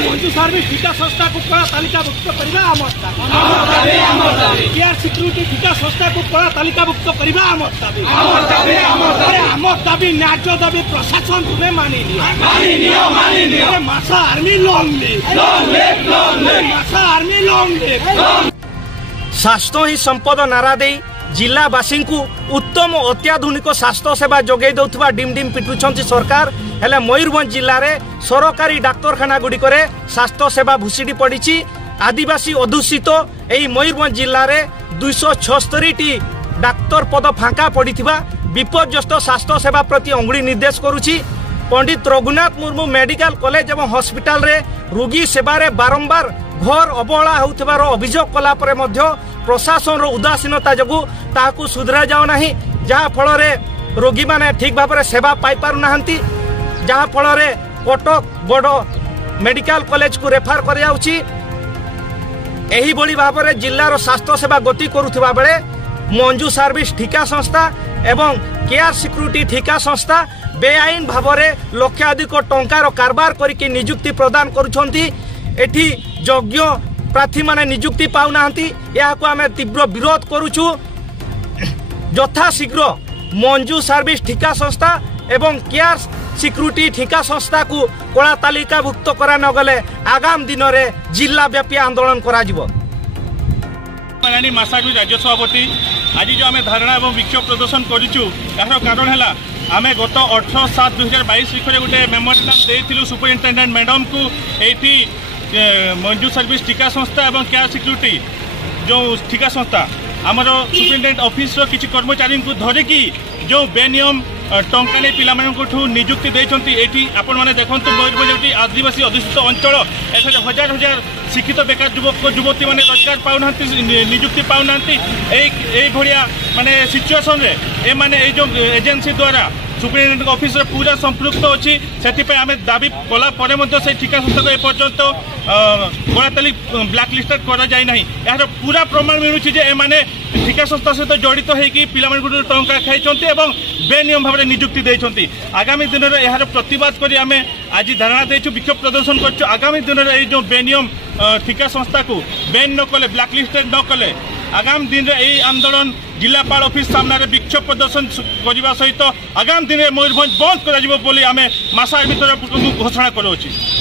Manju service ठिका संस्था को कला तालिकाभुक्त करबा हमर दाबी केआर सिक्यूरिटी ठिका संस्था को कला तालिकाभुक्त करबा हमर दाबी हमर दाबी न्याय दाबी प्रशासन तुम्हें मानि नियो मासा आर्मी लॉन्ग लिव मासा आर्मी लॉन्ग लिव। स्वास्थ्य ही संपद नारा दे जिलावासी को उत्तम अत्याधुनिक स्वास्थ्य सेवा जोगे दौथुवा डिम डिम पिटुछंती सरकार हेले मयूरभंज जिले में सरकारी डाक्तरखाना गुड़िक स्वास्थ्य सेवा भूषिड़ी पड़ी। आदिवासी अधूषित यही मयूरभंज जिले में 276टी डाक्तर पद फांका पड़ी विपर्यस्त स्वास्थ्य सेवा प्रति अंगुड़ी निर्देश करुछि। पंडित रघुनाथ मुर्मू मेडिकल कॉलेज और हॉस्पिटल रे रोगी सेवारे बारंबार घर अवहेला होउथिबार अभियोग कला परे मध्य प्रशासन उदासीनता जगु ताहाकू सुधरा जाओ नाही, जहाँ फल रोगी माने ठीक भाव में सेवा पाई पारु नाहंती, जहाँ फल कटक बड़ मेडिकल कॉलेज को रेफर कर भाव में जिलार स्वास्थ्य सेवा गति करुवा बेले मंजू सर्विस ठिका संस्था एवं केआर सिक्यूरिटी ठिका संस्था बेआईन भाव में लक्षाधिक टंकार कारबार करके नियुक्ति प्रदान करुछंती। एठी योग्य प्रार्थी माने नियुक्ति पाउना को आम तीव्र विरोध करुछु। यथाशीघ्र मंजू सर्विस ठिका संस्था एवं केआर सिक्यूरिटी ठिका संस्था को कला तालिकाभुक्त करा न गले आगाम दिन में जिला व्यापी आंदोलन करा जिवो। मासागु राज्य सभापति आज जो आम धारणा और विक्षोभ प्रदर्शन करूँ यार कारण है आम गत 18/7/2022 तारीख गोटे मेमोरांडम देथिलु सुपरिटेडेंट मैडम को एठी मंजू सर्विस ठिका संस्था और केआर सिक्यूरिटी जो ठिका संस्था आमर सुपरिटेडेंट ऑफिस किसी कर्मचारी को धरिकी जो बेनियम टंका नहीं पिला नियुक्ति देती ये आपण मैंने देखते मयूरभंज आदिवासी अधूषित अंचल एठार हजार हजार शिक्षित बेकार युवक युवती मैंने रोजगार पाऊना नियुक्ति पाऊना भाया माने सिचुएसन रे ए माने जो एजेंसी द्वारा सुपरिटेडेंट ऑफिस पूरा संपृक्त अच्छी से आम दाबी कला से ठिका संस्था को एपर्यंत कला तालिक ब्लैक लिस्टेड करा जाय नाही। यार पूरा प्रमाण मिलूँ जे एमाने ठिका संस्था सहित जड़ित होगी पिला टंका खाई बेनियम भाव में नियुक्ति देती। आगामी दिन में यार प्रतिवाद करी आम आज धारणा देचु विक्षोभ प्रदर्शन कर आगामी दिन में जो बेनियम ठिका संस्था को बैन न कले ब्लैक लिस्टेड न कले आगामी दिन में यही आंदोलन जिलापाल ऑफिस सामने विक्षोभ प्रदर्शन करने सहित आगामी दिन में मयूरभंज बंद कर मासा आर्मी तरफ घोषणा करुच्छी।